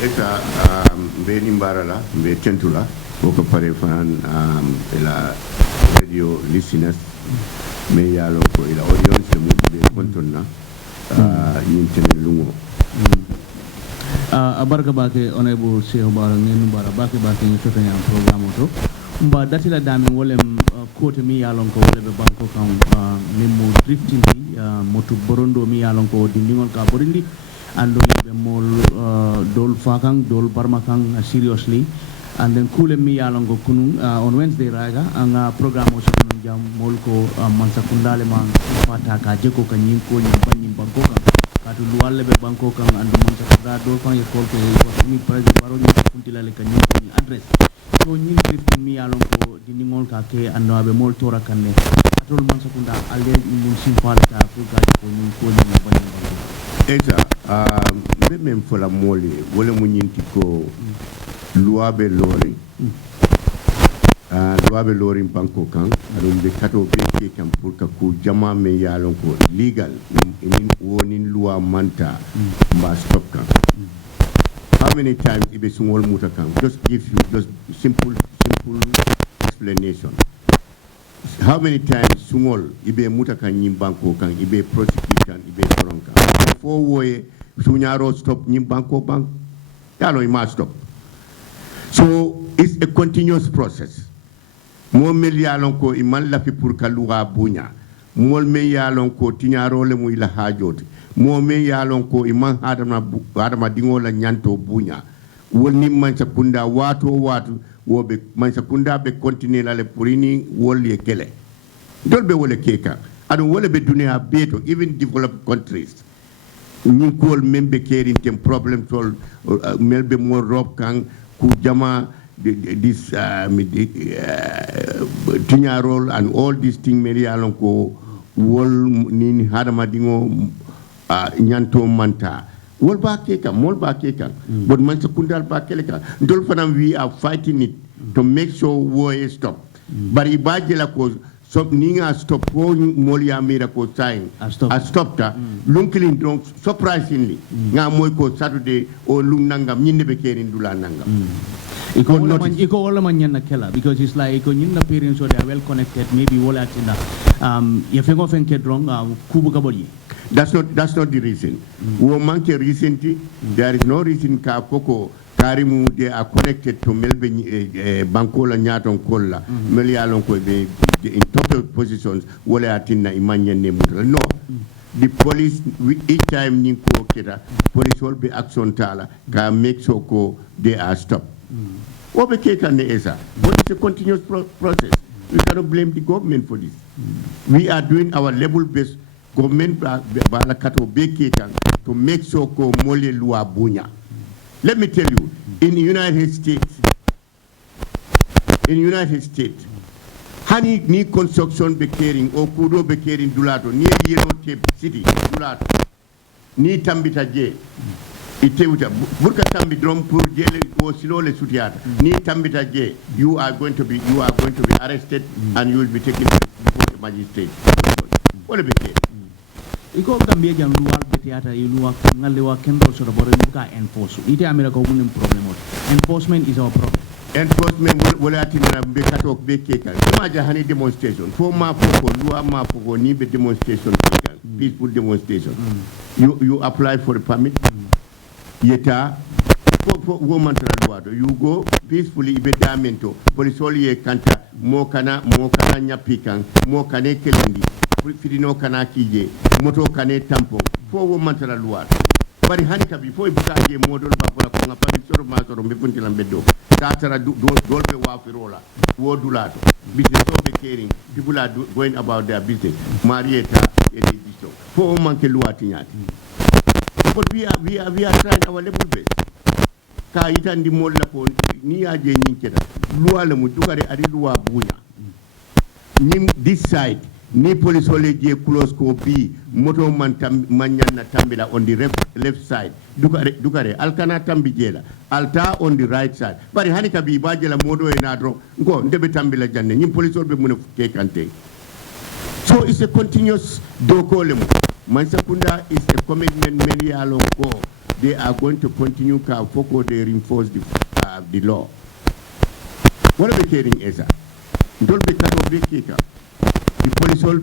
Eta Beni Barala, Be Tentula, Boko Pare Fan, la radio listeners, me yalo ko ila audience the movie kontonna yintene lungo. Abarka bake honorable Saihou Barrow ngenu bara bake ni sotanya program to. Mba datila dami wolem kote mi yalon ko wole be banko kan memo drifting motu borondo mi yalon ko dindingol ka borindi ando be mol dol fakang dol barmakang seriously and then kule mi yalon ko kunu on Wednesday raga anga program o so jam mol ko mansa kundale man fata ka jeko kan yin ko yin banyin banko kan katu luwalle be banko kan ando mansa kunda dol fan ye kol ko mi president Barrow ni kuntila le kan yin ko address so ñin drifting mi yalon ko dindingol ka ke ando be mol tora kanne atol mansa kunda alde mun simpale ta ko gaji ko ñin ko yin banyin banko Eta be même fola moli wala mu ñinti ko loi be lori loi be lori banko kan adum be kato be ke kan pour ka ku jama me yalon ko legal in wonin loi manta mba stop kan how many times ibe sungol muta kan just give you just simple explanation how many times sungol ibe muta kan nyim banko kan ibe prosecute kan ibe koronka fo woye sunyaro stop nyim banko bank yalo ima stop so it's a continuous process mo mel yalon ko iman lafi pour kaluwa bunya mol me yalon ko tinyaro le mu ila hajoti mo me yalon ko iman hadama dingo la nyanto bunya woni man sakunda watu wobe man sakunda be continue la le purini woli kele dolbe wole keka adu wole be dunia beto even developed countries ñing kol membe kerin tem problem tol melbe mo rob kan ku jama this tinyarol and all these things meri alon ko wol ni hadama dingo nyanto manta wol ba keka mol ba keka but man sekundal ba keleka ndol fanam we are fighting it to make sure war is stop bari baje la ko so ninga stop ko mol ya mira ko sign a stop ta lunkilin donc surprisingly nga moy ko saturday o lung nangam nyinde be kerin dula nangam iko wala man nyanna kela because it's like iko nyinna parents so they are well connected maybe wala tinda ye fengo fenke drong kubu kaboli that's not the reason wo manke recently there is no reason ka koko karimu they are connected to melbe bankola nyaton kolla mel yalon ko be in top positions wala atinna imanya nemu no the police each time ninko keda police will be action tala ka make sure ko they are stopped but it's a continuous process. We cannot blame the government for this. We are doing our level best government to make sure ko mole lua bunya. Let me tell you, in the United States, hani ni construction be caring or kudo be caring dulato ni yellow tape city dulato ni tambita je itewuta burka tambi drum pour jele o silole sutiata ni tambita je you are going to be arrested and you will be taken before the magistrate wala be ke iko gambia jam luwal be theater yi luwa ngalle wa kendo so do boro buka enforce ite amira ko munim problem enforcement is our problem enforcement wala atina be katok be keka ma jahani demonstration fo ma fo luwa ma fo ni be demonstration peaceful demonstration you apply for a permit yeta for woman traduado you go peacefully be damento police ye kanta mo kana nyapikan mo kane kelindi fidino kana kije moto kane tampo fo woman traduado bari hani kabi fo bukaje modol ba ko nga pami soro ma soro be funti lambe do tatara dolbe wa firola wodulato business so be caring people are going about their business marieta e diso fo manke luati nyati but we are trying our level best ka itandi molla ko ni aje nyinketa loi le mu dugare ari loi bunya ni this side ni police ole je close ko bi moto man manyanna tambila on the left side dugare alkana tambi jela alta on the right side bari hanika bi bajela modo e nadro ngo ndebe tambila janne ni police ole be mun ke kante so it's a continuous dokolemu Mansakunda is a commitment many along ko they are going to continue to focus, they reinforce the law. What are we caring is that? Don't be cut off big kicker. The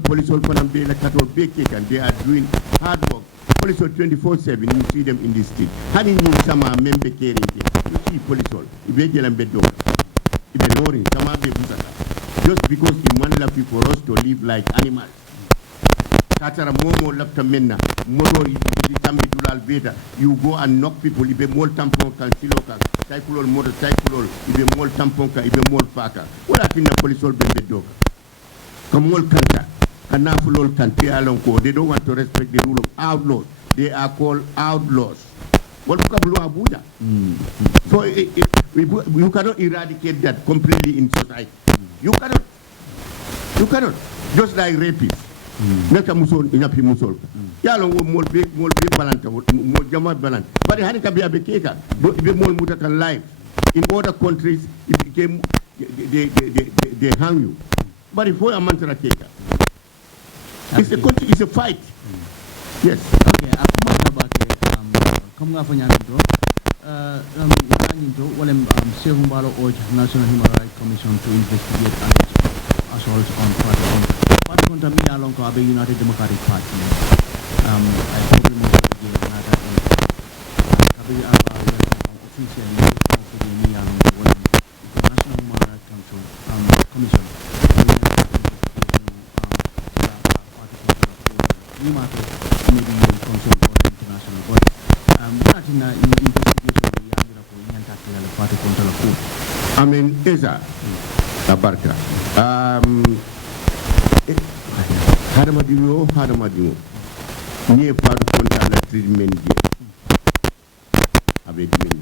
police all can be cut off big kicker, and they are doing hard work. Police all 24/7, you see them in the street. How you some are member caring? You see police all. If they get a bed dog, if they lowering, some are just because he want for us to live like animals. Katara momo lafta menna moto tambi dulal beta you go and knock people ibe mol tampon kan siloka cyclol motor cyclol ibe mol tampon ka ibe mol faka wala tinna police ol be dog kam mol kanta kana fulol kan pialon ko they don't want to respect the rule of outlaws. They are called outlaws. What Abuja? So you cannot eradicate that completely in society. You cannot just like rapists. Neka musol inapi musol yalo mol be balanta mo jama balanta but hani ka biya be keka be mol mutakan life in other countries it became they hang you but if you are mantra keka it's a fight. Yes, okay, akuma tabake kam nga fanya ndo walem Saihou Mballow urged National Human Rights Commission to investigate alleged assault on party konta mi alon ko abe United Democratic Party I probably know the nada kabe aba official ko mi alon ko walem National Human Rights Commission ni ma ko maybe council or international body not in investigation ya ngira ko nyanta kala party konta la ko amen eza tabarka Hadamadiwo nie part konta la treatment je avec men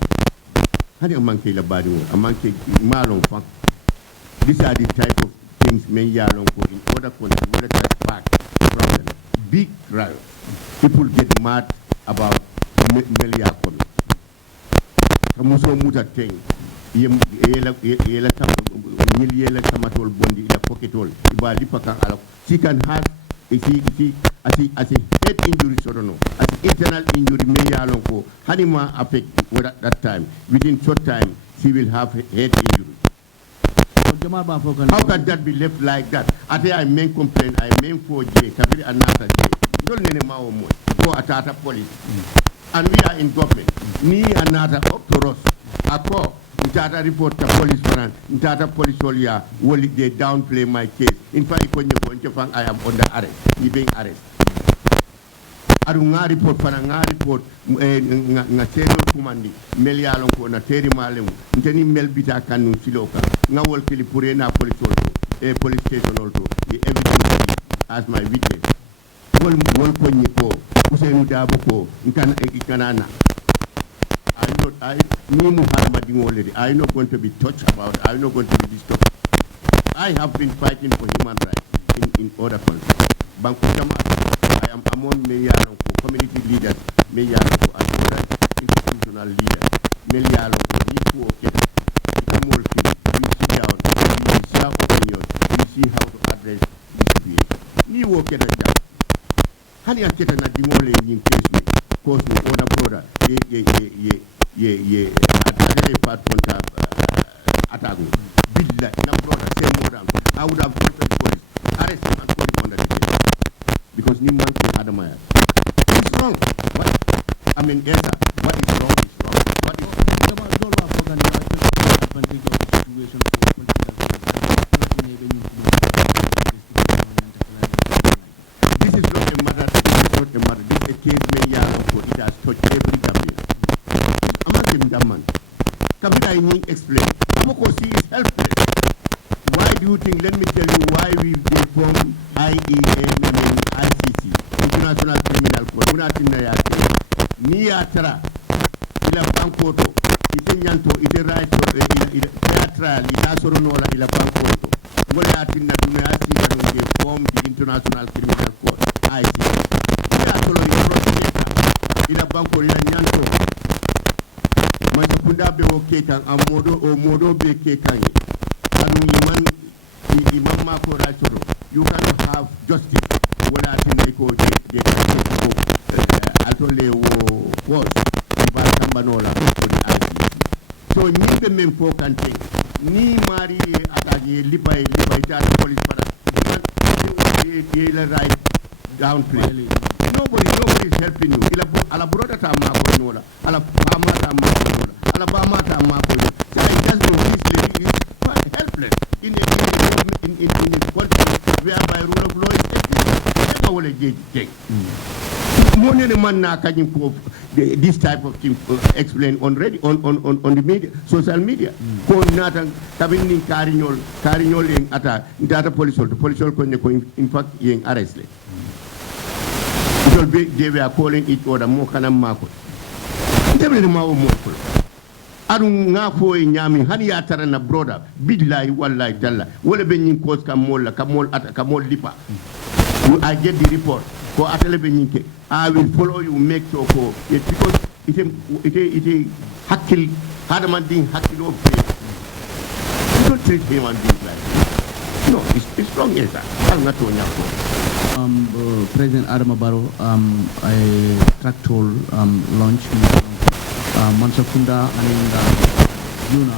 hadi manke la badi wo manke malon fa these are the type of things men ya long ko in other countries where that back problem big riot people get mad about melia kono kamuso muta ten yela tam yela tamatol bondi ila pocketol iba lipaka ala she can have as a head injury so don't know as internal injury may alon ko hanima affect at that time within short time she will have head injury. How can that be left like that? I main complaint I main for J kabiri anata J don't nene mawo mo go atata police and we are in government ni anata up to us ako Ntata report to police man, Ntata police solia, will they downplay my case. In fact, I am under arrest. He being arrested. Arunga report for nga report nga senior kumandi melia lonko na teri malemu nteni melbita kanu siloka nga wol kili pure na police also police station also the evidence as my witness wol konyi ko usenu dabo ko nkanana I'm not going to be touched about. I'm not going to be disturbed. I have been fighting for human rights in other countries. I am among community leaders, institutional leaders. We sit down, we share opinions, we see how to address this situation. Ni work at a job. Hani aketa na dimole in case me, cause me other brother, atare part konta attack billa na brother say more than I would have gone to the police arrest him and put him under the case because ni man to adamaya it's wrong what I mean yes what is wrong is wrong what is situation for this is not a matter this is a case many years ago it has touched every Gambian. Daman. Kabila Ini explain. Amokosi is helpless. Why do you think, let me tell you why we formed ICC, International Criminal Court. Munatina yake. Ni atara. Ila bankoto. Ite nyanto, ite right, ite trial, ite asoronola ila bankoto. Wala atina dumeasi ya they formed the International Criminal Court, ICC. Ila asolo ila banko ila nyanto. Majapunda be kekan modo be kekan anu iman ma ko rachoro you cannot have justice wala tinay ko atole wo force be men fo kante ni mari attaque lipa ta police para ye la right downplay. Nobody is helping you. Ala brother ta ma ko nola, ala fama ta ma ko nola, ala bama ta ma ko nola. So I just know this lady is quite helpless in a country whereby rule of law is everywhere. Never will a take. Money the man na kajin ko this type of thing explained already on the media, social media. Ko nata kabin ni karinyol ing ata data police ko in fact ing arrest le. They were calling each other more kana mako. Ndebele ma o moko. Adu ngafo e nyami hani ya tara na brother billahi wallahi dalla. Wole be nyin cause kamol ata kamol lipa. I get the report. Ko atele be nyinke. I will follow you make sure ko because it hakil hadaman ding hakil of you don't treat human beings like that. No, it's wrong yes. I'm not on your President Barrow, a tractor launch Mansakunda and Yuna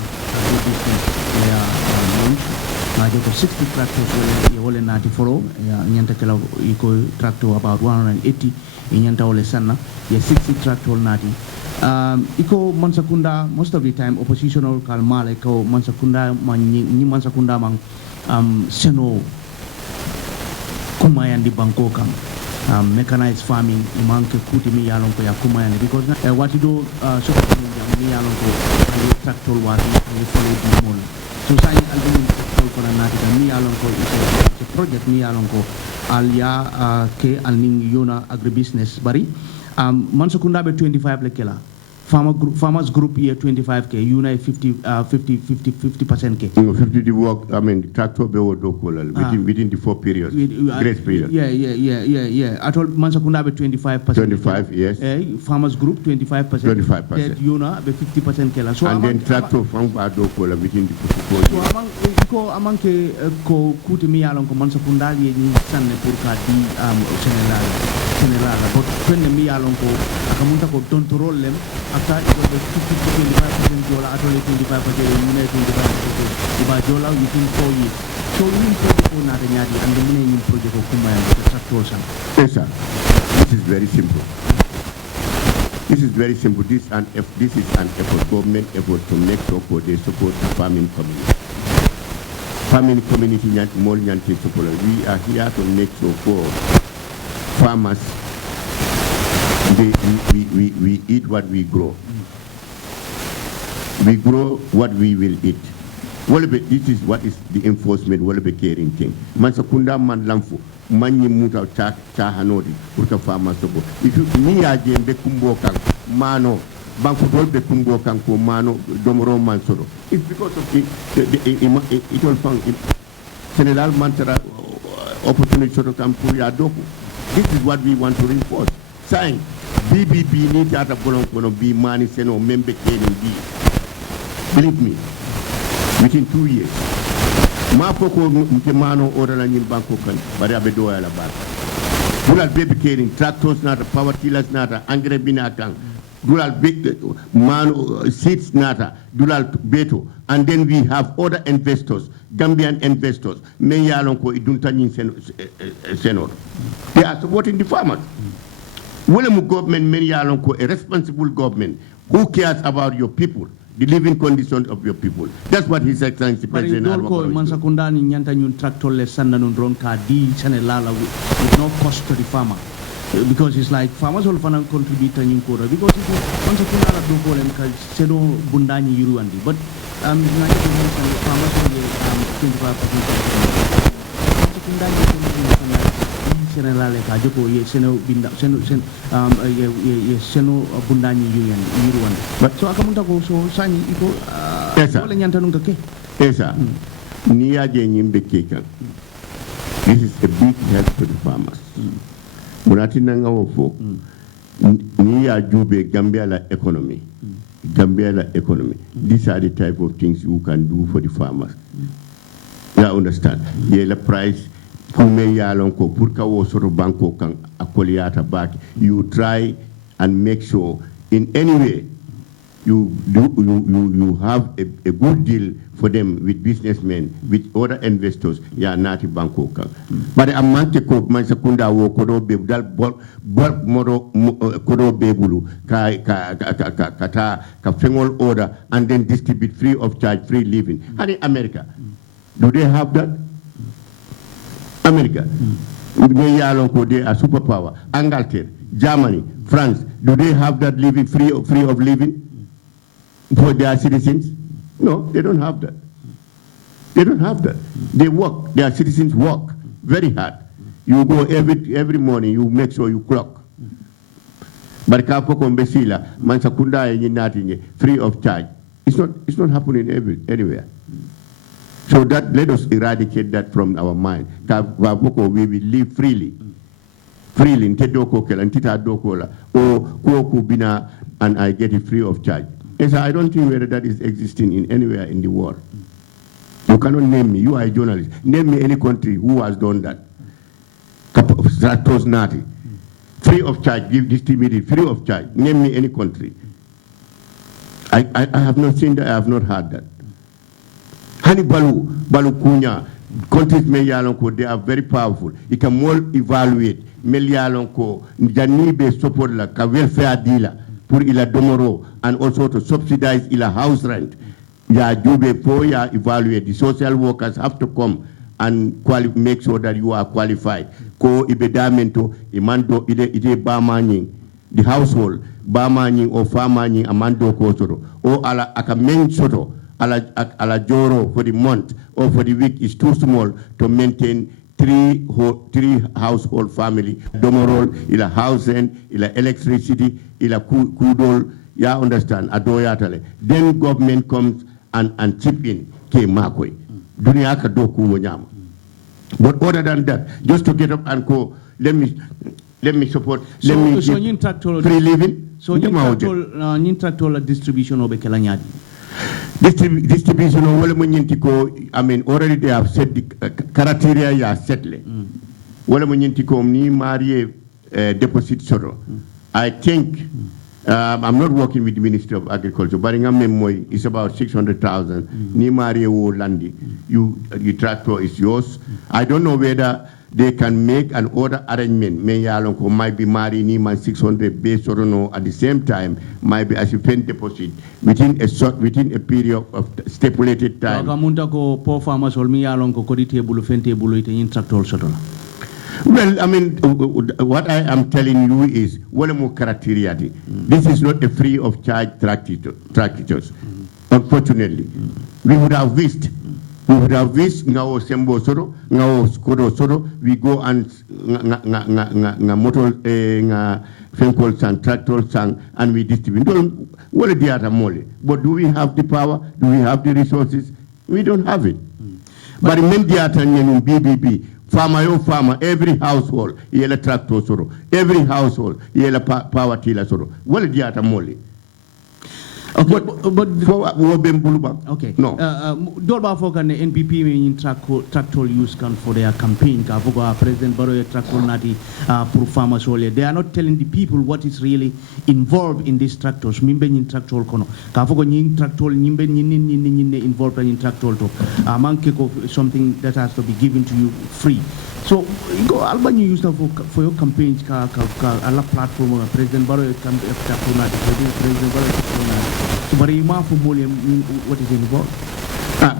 launch. I got 60 tractors wole nati follow nyanta kala iko tractor about 180 nyanta wole sanna 60 tractor nati iko Mansakunda most of the time oppositional kalmale ko Mansakunda ni Mansakunda mang seno kumayandi banko kam mechanized farming imanke kuti mi yalon ko ya kumayandi because what you do so mi yalon ko tractor wati ni follow the mol so sai album tractor ko na nati mi yalon ko is a project mi yalon ko alia ke alning yona agribusiness bari Mansakunda be 25 le kela farmers group here 25k Yuna 50% k 50 the work I mean tractor be within the 4 periods grace period yeah at all Mansakunda be 25% yes farmers group 25% Yuna be 50% k so and then tractor from Adokola within the 4 so among ko kuti mi yalon ko Mansakunda ye ni sanne pour ka di general but when mi yalon ko akamunta ko tontorol lem after it was 50-25% jola atole 25% Yuna 25% iba jola within 4 years so you project ko na nyadi and the main project ko kuma ya tractor san yes sir this is very simple this is an effort government effort to make sure they support the farming community more nyanti support we are here to make sure for farmers we eat what we grow. We grow what we will eat. This is what is the enforcement caring thing. Mansakunda man lamfu manyi muta cha hanodi urka farmers sobo. If you ni aje be kumbo kan mano banku dol be kumbo kan ko mano domoro man soro. It's because of it all found general mantara opportunity sort of kampu ya doku. This is what we want to reinforce. Saying BBB need data kono be money seno member kenin be. Believe me, within 2 years. Ma foko mtemano ora na nyin banko kan bari abedo ya la bar. Dulal baby kenin tractors nata power tillers nata engrais binakan. Dulal mano seeds nata dulal beto and then we have other investors Gambian investors men yalon ko idunta nyin senor. They are supporting the farmers. Willem government men yalon ko a responsible government who cares about your people, the living conditions of your people. That's what His Excellency President Barrow is Mansakunda ni nyanta nyun tractor le sanda nun ron ka di chane lala with no cost to the farmer. Because it's like farmers will contribute to nyun kora because Mansakunda la do ko len ka sedo bundani yuruandi but farmers will 25% Mansakunda ni generale ka joko ye seno binda seno bundani yuruan but so akamunta ko so sani iko wala nyanta nunga ke esa ni aje nyimbe kekan this is a big help to the farmers munati nanga wofo ni ya jube Gambia la economy these are the type of things you can do for the farmers you understand ye la price kume yalon ko purka wo soro banko kan akoliata back you try and make sure in any way you have a good deal for them with businessmen, with other investors, ya nati banko ka. But a manke ko man sekunda wo kodo be dal bol modo kodo bebulu ka fengol order and then distribute free of charge, free living. And in America, do they have that? America, they are superpower. Angleterre, Germany, France, do they have that living free of living for their citizens? No, they don't have that. They don't have that. They work. Their citizens work very hard. You go every morning. You make sure you clock. But free of charge. It's not happening anywhere. So that let us eradicate that from our mind. We will live freely. Freely, and I get it free of charge. Yes, I don't think whether that is existing in anywhere in the world. You cannot name me. You are a journalist. Name me any country who has done that. Free of charge, distributed free of charge. Name me any country. I have not seen that. I have not heard that. Hani Balu Kunya, countries they are very powerful. You can more evaluate. Melialonko, Janibe support la ka welfare dealer pour ila domoro and also to subsidize ila house rent. Ya jube for ya evaluate. The social workers have to come and make sure that you are qualified. Ko ibedamento imando ide bamani the household bamani or farmani amando kosoro or ala akamen soto ala joro for the month or for the week is too small to maintain three household family. Domorol, ila house rent, ila electricity, ila kudol, ya understand, adoyatale. Then government comes and chip in, ke makwe. Dunia ka do kumo nyama. But other than that, just to get up and go, let me support, let me give free living. So you tractor distribution of Bekelanyadi. Distribution of I mean, already they have set the criteria ya settle. Wala munyintiko ni mariye deposit soro. I think I'm not working with the Ministry of Agriculture, but it's about 600,000. Ni mariye wo landi. The tractor is yours. I don't know whether they can make an order arrangement. Yalonko might be married ni man 600 base or no at the same time might be as a pen deposit within a period of stipulated time. Well, I mean, what I am telling you is, this is not a free of charge tractors. Unfortunately, we would have wished ngao sembo soro, ngao skodo soro, we go and nga motor nga fenkol sang, tractor sang, and we distribute. What is the other mole? But do we have the power? Do we have the resources? We don't have it. But in BBB, farmer, every household, yela tractor soro. Every household, yela power tiller soro. What is the other mole? Okay, but okay. No. Dolba for can NPP in tractor use can for their campaign. President Barrow tractor nati for farmers. They are not telling the people what is really involved in these tractors. Mimbe in tractor kono. Kafogo nin tractor nimbe involved in tractor to. Manke something that has to be given to you free. So go Albany use for your campaigns. Ka platform President Barrow tractor nati. President Barrow. But what is involved?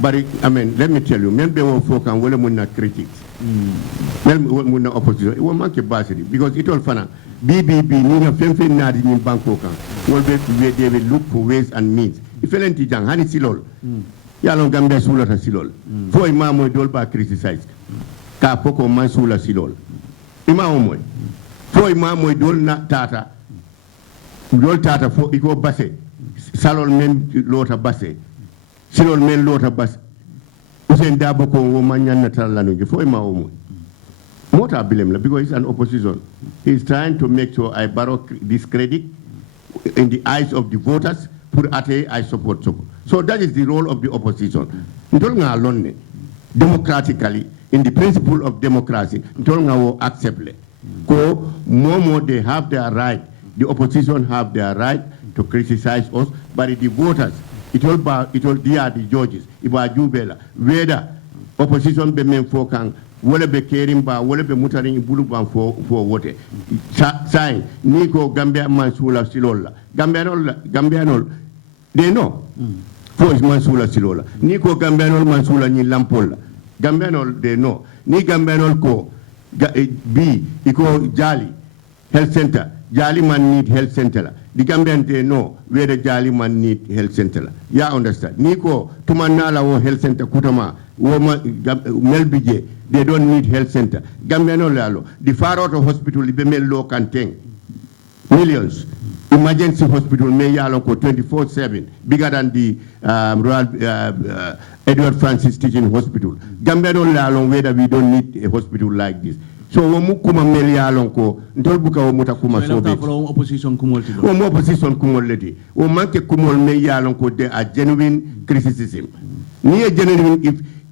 But I mean, let me tell you, maybe we folk and we not critics. We not opposition. We make basically because it all fana. BBB, Nina Femfe Nadi in Bangkok. They will look for ways and means. If you learn Tijang, Hani Silol, Yalong Gambia Sulata Silol. For Imamo Dolba criticized. Ka Poko Mansula Silol. Imamo. For Imamo Dolna Tata. Dol Tata for Iko Basse. Salon men lota basse. Silon men lota basse. Usen dabo ko womanyan natalanu. For ima omo. Mota bilem because he's an opposition. He's trying to make sure I borrow discredit in the eyes of the voters. Put ate I support. So that is the role of the opposition. Ndolnga alone democratically in the principle of democracy. Ndolnga wo accept le. Ko momo they have their right. The opposition have their right to criticize us, but the voters, they are the judges. Iba jubela, whether opposition be men for kan, wole be caring ba, wole be mutaring bulu ban for vote. Sign, Nico Gambia Mansula Silola. Gambianol, they know. For is Mansula Silola. Nico Gambianol Mansula ni Lampola. Gambianol, they know. Ni Gambianol ko, B, Iko Jali, Health Center. Jali man need health center. The Gambian they know where the Jali man need health center. Yeah, understand. Niko, Tumanala or health center, Kutama, Melbije, they don't need health center. Gambiano Lalo, the far out of hospital, Ibemel Law contain millions. Emergency hospital, Mayaloko 24/7, bigger than the Royal Edward Francis Teaching Hospital. Gambiano Lalo, whether we don't need a hospital like this. So wamukuma melialonko ntolbuka womuta kuma sobe opposition kumolti do opposition kumoleti o manke kumol melialonko de a genuine criticism ni a genuine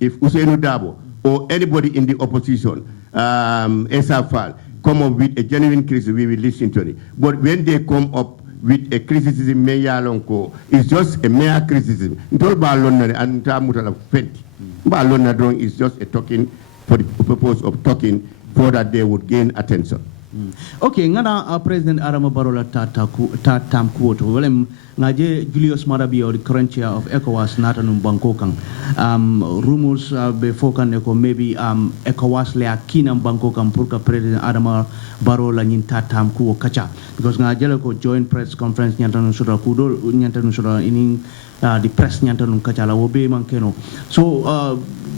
if Usainu Dabo or anybody in the opposition SFL come up with a genuine criticism, we will listen to it. But when they come up with a criticism melialonko, it's just a mere criticism ntolba lonna and tamutala fenti ba lonna drone is just a talking for the purpose of talking so that they would gain attention. Okay, ngana President Adama Barrow la tam kuoto walem ngaje Julius Marabio, the current chair of ECOWAS natanum banko kang rumors be fokan ko maybe ECOWAS le akina banko kang purka President Adama Barrow la nyinta tam kuo kacha because ngaje ko joint press conference nyantanu sura kudo nyantanu sura ini the press nyantanu kacha la wobe mankeno so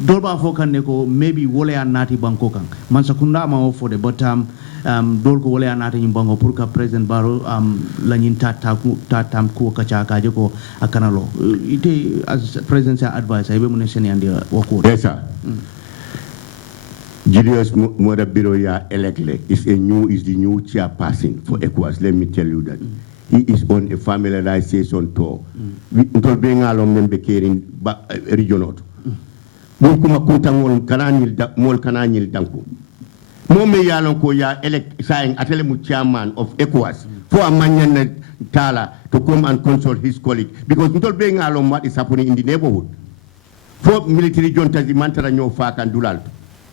dolba fokan ko maybe wole anati banko kang man sakunda ma for the but dolko wole anati bango purka President Barrow la nyinta tam kuo kacha kaje ko akanalo ite as president advice ibe muneseni andi wako yes sir Julius Morabiro ya elected is the new chairperson for ECOWAS. Let me tell you that he is on a familiarization tour. We being along member caring regional. Kuma kuntangol kananil danko. Mo me yalon ko ya elect saying atele mu chairman of ECOWAS for a manyan tala to come and consult his colleague because ntol being along what is happening in the neighborhood. For military juntas the mantara nyo fa kan dulal.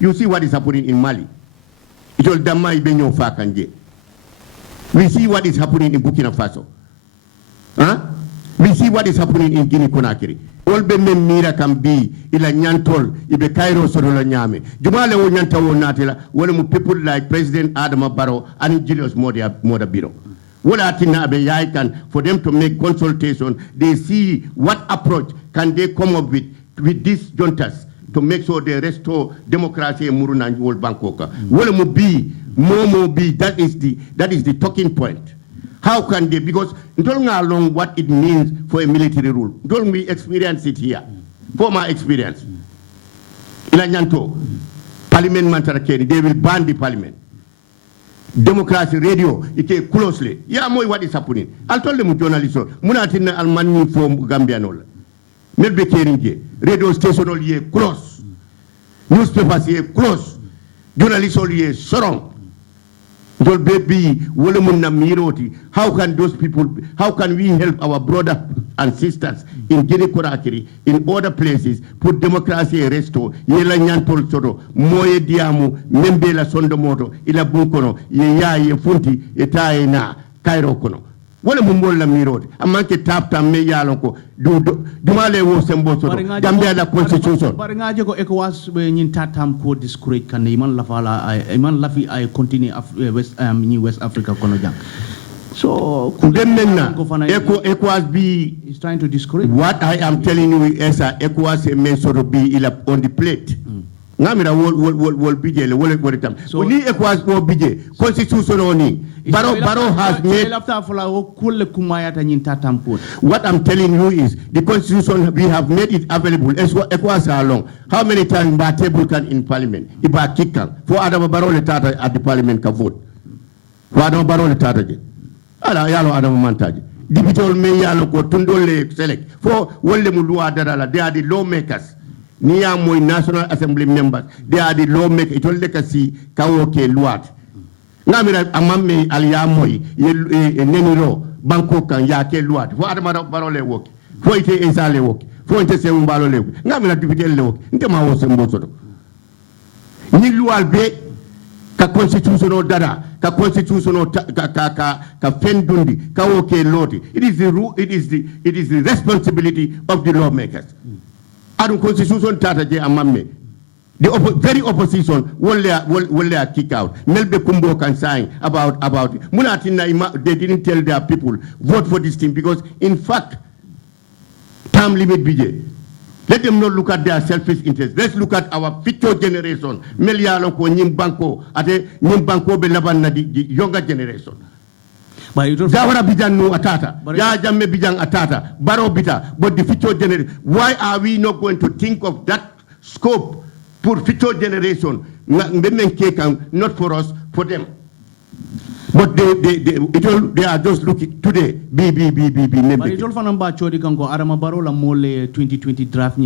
You see what is happening in Mali. It will damai benyo fa kanje. We see what is happening in Burkina Faso. Huh? We see what is happening in Guinea Conakry. All be mira can be ila nyantol ibe Cairo sorola nyame. Jumale wo nyanta wo natela wole mu people like President Adama Barrow and Julius Morabiro. Wala atina abe yaikan for them to make consultation. They see what approach can they come up with these juntas to make sure they restore democracy in Muruna and World Bangkoka. Wole be more be that is the talking point. How can they? Because don't know along what it means for a military rule. Don't we experience it here? From my experience. Ilanyanto, Parliament Mantarakeri, they will ban the parliament. Democracy radio, it came closely. Yeah, more what is happening. I'll tell them journalists, Munatina Almani from Gambianola. Melbe Keringe, radio station all year close. Newspapers here close. Journalists all year strong. Baby, how can those people, how can we help our brothers and sisters in Guinea Conakry, in other places, put democracy and restore? Yela nyantol soro, moye diamu, membela sondomoto, ila bunkono, ye ya ye funti, etae na, Cairo kono. Wole mumbola miroti, amanke tapta me yalonko, dumale wo sembo soro, Gambia la constitution. Baringaje ko ECOWAS nyin tatam ko discourage kan iman lafi ay continue West Africa kono jang. So ECOWAS be is trying to discourage. What I am telling you is ECOWAS men sort of be on the plate. Ngamira wol bije le wol tam. So ni ECOWAS wo bije constitution oni. Barrow has made. What I'm telling you is the constitution we have made it available. ECOWAS along. How many times ba table can in parliament? Iba kikang for Adama Barrow le tata at the parliament ka vote. For Adama Barrow le tata je. Ala yalo Adama mantaje. Dibitol me yalo ko tundole select. For wolle mu loi dadala, they are the lawmakers. Niya moy National Assembly members, they are the lawmakers. It will let us see kawoke luat. ngamira amamme aliya moy neniro banko kan yake luat fo adama Barrow le woki fo ite Esa le woki fo ite Saihou Mballow le woki ngamira député le woki ntema wo sembo soto ni lual be ka constitution o dada ka constitution o ka fendundi ka woke loti it is the responsibility of the lawmakers adun constitution tata je amamme the very opposition will kick out. Melbe Kumbo can sign about it. They didn't tell their people vote for this thing because in fact term limit BJ. Let them not look at their selfish interests. Let's look at our future generation. Melialo ko nyimbanko ate nyimbanko be laban the younger generation. Jawara bijan no atata. Ya jamme bijang atata. Barrow bita. But the future generation. Why are we not going to think of that scope? For future generation, not for us, for them. But they are just looking today. But it all fanamba chodi kango Adama Barrow la mole 2020 draft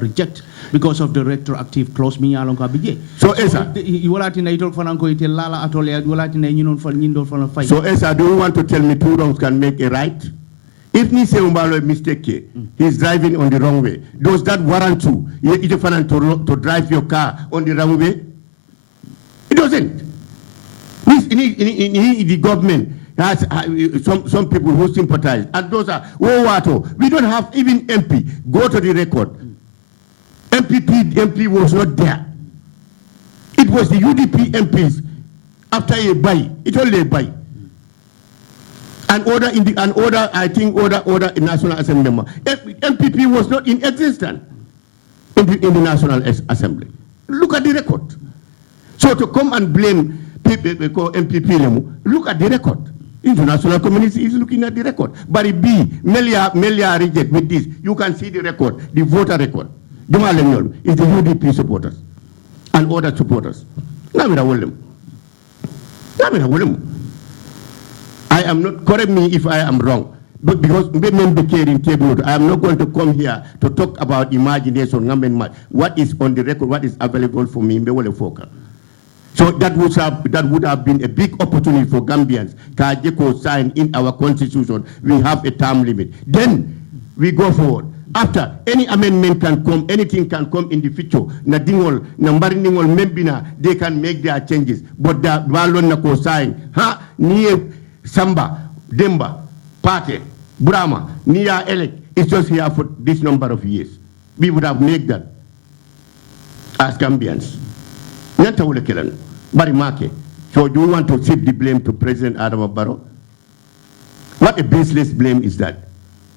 reject because of the retroactive clause mi along kabije. So Esa, you will atina it all fanango ite lala atole you will atina you for nindo for fight. So Esa, do you want to tell me two wrongs can make a right? If ni Saihou Mballow mistake, he's driving on the wrong way. Does that warrant you to drive your car on the wrong way? It doesn't. The government has some people who sympathize, and those are we don't have even MP. Go to the record. MP was not there. It was the UDP MPs after a buy. It only a buy. An order order in National Assembly member. MPP was not in existence in the National Assembly. Look at the record. So to come and blame people call MPP, look at the record. International community is looking at the record. But Melia reject with this. You can see the record, the voter record. Juma Lenyol is the UDP supporters and other supporters. I am not, correct me if I am wrong, but because I am not going to come here to talk about imagination, what is on the record, what is available for me. So that would have been a big opportunity for Gambians. Kajeko sign in our constitution, we have a term limit. Then we go forward. After any amendment can come, anything can come in the future. Nadingol, Nambariningol, Membina, they can make their changes. But the Balon Nako sign, Samba, Demba, Pate, Brahma, Nia Elek is just here for this number of years. We would have made that as Gambians. So do you want to shift the blame to President Adama Barrow? What a baseless blame is that?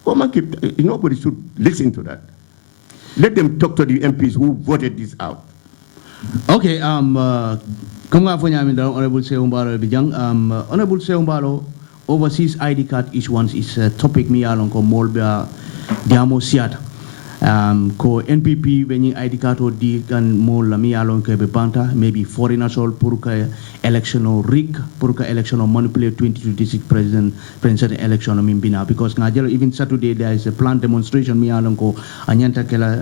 Nobody should listen to that. Let them talk to the MPs who voted this out. Okay, Honorable Saihou Mballow Bijang, Honorable Saihou Mballow, overseas ID card issuance is a topic me along ko molba diamo siata. Ko NPP when ID card or di kan mol mi along ke banta maybe foreigners all purka election or rig purka election or manipulate 2026 president election o mimbina because ngajelo even Saturday there is a planned demonstration mi along ko anyanta kela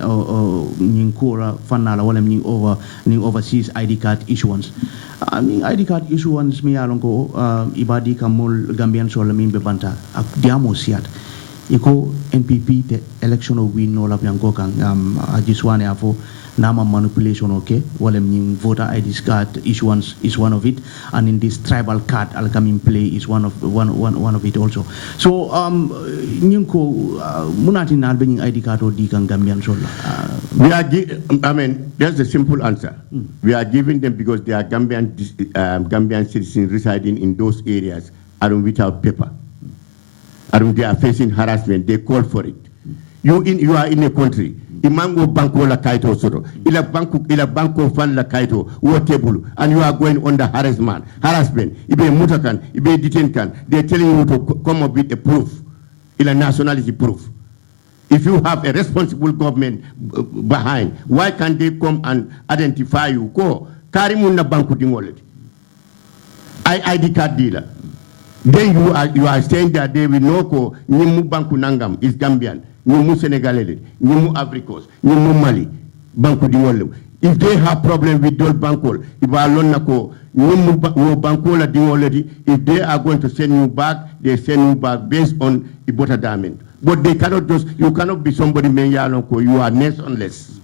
nyingkura fanala wala ning overseas ID card issuance. ID card issuance mi along ko ibadi kamol Gambian so la mimbe banta ak diamo siat. Iko NPP the election of win no la bianco kan ajiswane afo nama manipulation okay wale mning voter ID card issuance is one of it and in this tribal card al come in play is one of it also. So nyinko munati na albening ID card or di kan Gambian so there's a simple answer. We are giving them because they are Gambian citizens residing in those areas and without paper. And they are facing harassment, they call for it. You are in a country. Imango banko la kaito soro. Ila banko fan la kaito table, and you are going under harassment. Ibe mutakan, ibe detenkan. They are telling you to come up with a proof. Ila nationality proof. If you have a responsible government behind, why can't they come and identify you? Ko karimuna banko dingoled. ID card dealer. Then you are saying that they will know ko Nimu Banku Nangam is Gambian, Nimu Senegalese, Nimu Africos, Nimu Mali, Banku Dingolem. If they have problem with those bankol, if they are going to send you back, they send you back based on Ibota Damin. But they cannot just, you cannot be somebody, you are nationless.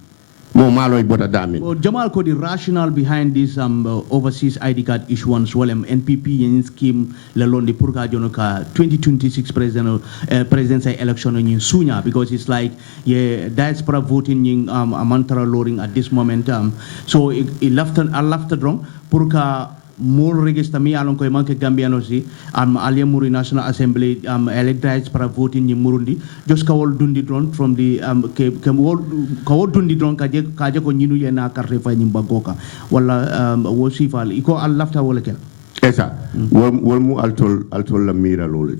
Well, Jamal, the rationale behind this overseas ID card issuance, well, NPP in scheme, Lalondi Purka Jonoka 2026 presidential election in Sunya, because it's like, yeah, diaspora voting in Amantara loading at this moment. So it left wrong. Purka more register me along ko manke Gambiano si alia muri National Assembly elected para voting in Murundi just kawol dundi drone from the kawol dundi drone kaje ko nyinu yena carte fa nyim bagoka wala wo sifal iko al lafta wala kel esa wol mu altol la mira lolé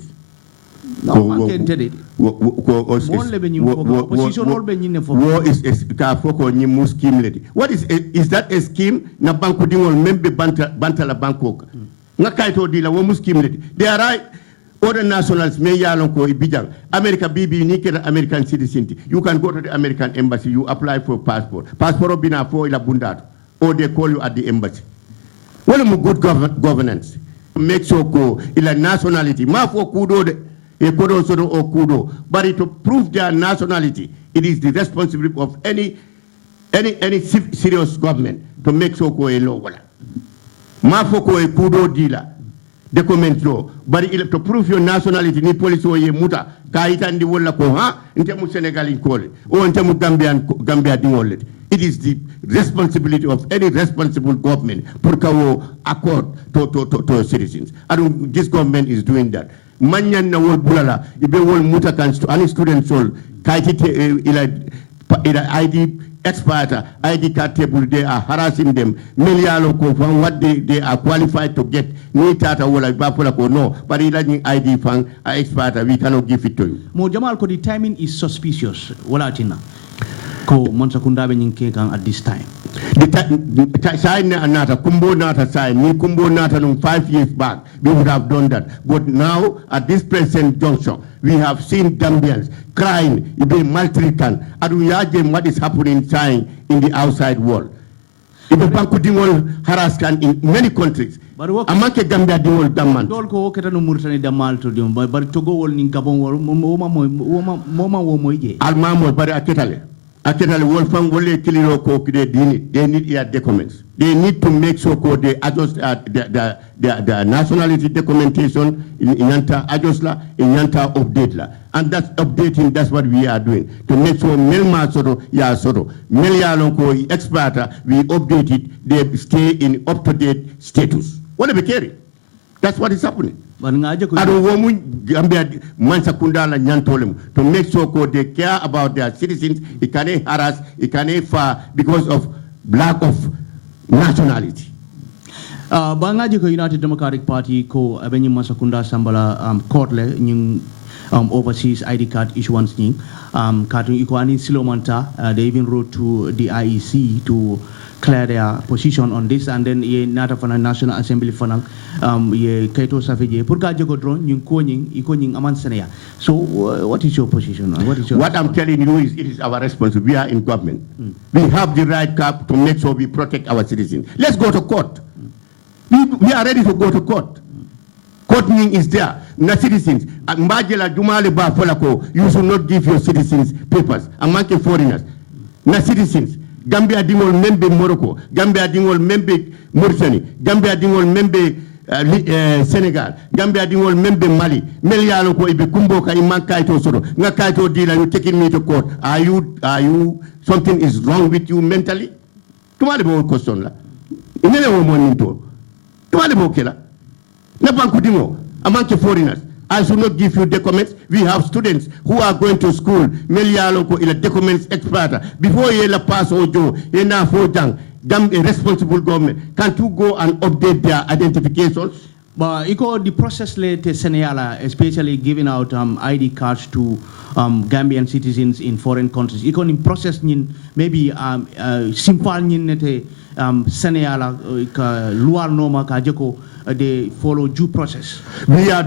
no manke tedit mon lebe nyim foko opposition ol be nyine foko wo is ka foko nyim mu scheme ledi what is that a scheme na banko dingol membe banta la banko nga kayto di la wo mu scheme ledi they are right other nationals me yalon ko ibijang America bibi ni ke American citizenship you can go to the American embassy you apply for passport bina fo ila bundato or they call you at the embassy wala mu good governance make sure ko ila nationality ma fo kudo de but to prove their nationality, it is the responsibility of any serious government to make sure ko e law wala. Mafoko e kudo dila document law, but to prove your nationality ni police o ye muta kaita ndi wala ko ha ntemu Senegal in call o ntemu Gambia dingol. It is the responsibility of any responsible government pour kawo accord to citizens. And this government is doing that. Manyan na wol bulala ibe wol muta kan any student sol kaiti ila ID expert ID card table they are harassing them million ko from what they are qualified to get ni tata wala bapola ko no but ila ni ID fan expert we cannot give it to you mo Jamal ko the timing is suspicious wala tina ko monsa kundabe nyinke kan at this time the sign anata kumbo nata sign ni kumbo nata 5 years back we would have done that but now at this present juncture we have seen Gambians crying being maltreated and we are what is happening in the outside world if the bank dingol harassment in many countries amanke Gambia dingol damman dol ko keta no murtani damal to dim bar togo wol ni gabon wol moma wo moyje almamo bari aketale wolfang wole kiliro ko they need their documents they need to make sure they adjust the nationality documentation in yanta adjust la in yanta update la and that's updating that's what we are doing to make sure melma soto ya soto mel ya lon ko expert we update it they stay in up to date status what be carry that's what is happening Gambia mansa kundala nyantolem to make sure they care about their citizens. It can harass, it can far because of lack of nationality. Bangaji ko United Democratic Party ko abenyi masakunda sambala courtle nyung overseas ID card issuance nying kartu iko ani silomanta they even wrote to the IEC to clear their position on this and then ye nata fana National Assembly fana ye kaito safeje pour ka jogo drone nyung ko nying aman senaya so what is your position what I'm telling you is it is our responsibility. We are in government we have the right cap to make sure we protect our citizens. Let's go to court. We are ready to go to court. Court is there. Na citizens mbajela jumale ba folako you should not give your citizens papers among foreigners. Na citizens Gambia dingol membe Morocco, Gambia dingol membe Mauritanie, Gambia dingol membe Senegal, Gambia dingol membe Mali. Melialo ko ibe kumbo ka iman kaito soro. Nga kaito dila you taking me to court. Are you something is wrong with you mentally? Tumale bo question la. Inele wo mo ninto. Tumale bo kela. Na banku dingo among foreigners. I should not give you documents. We have students who are going to school. Melialo ko ila documents expert. Before you la pass ojo, ena fojang. A responsible government. Can't you go and update their identifications? But the process later Senegal, especially giving out ID cards to Gambian citizens in foreign countries. In process maybe simple nete Senegal luar norma kajeko they follow due process. We are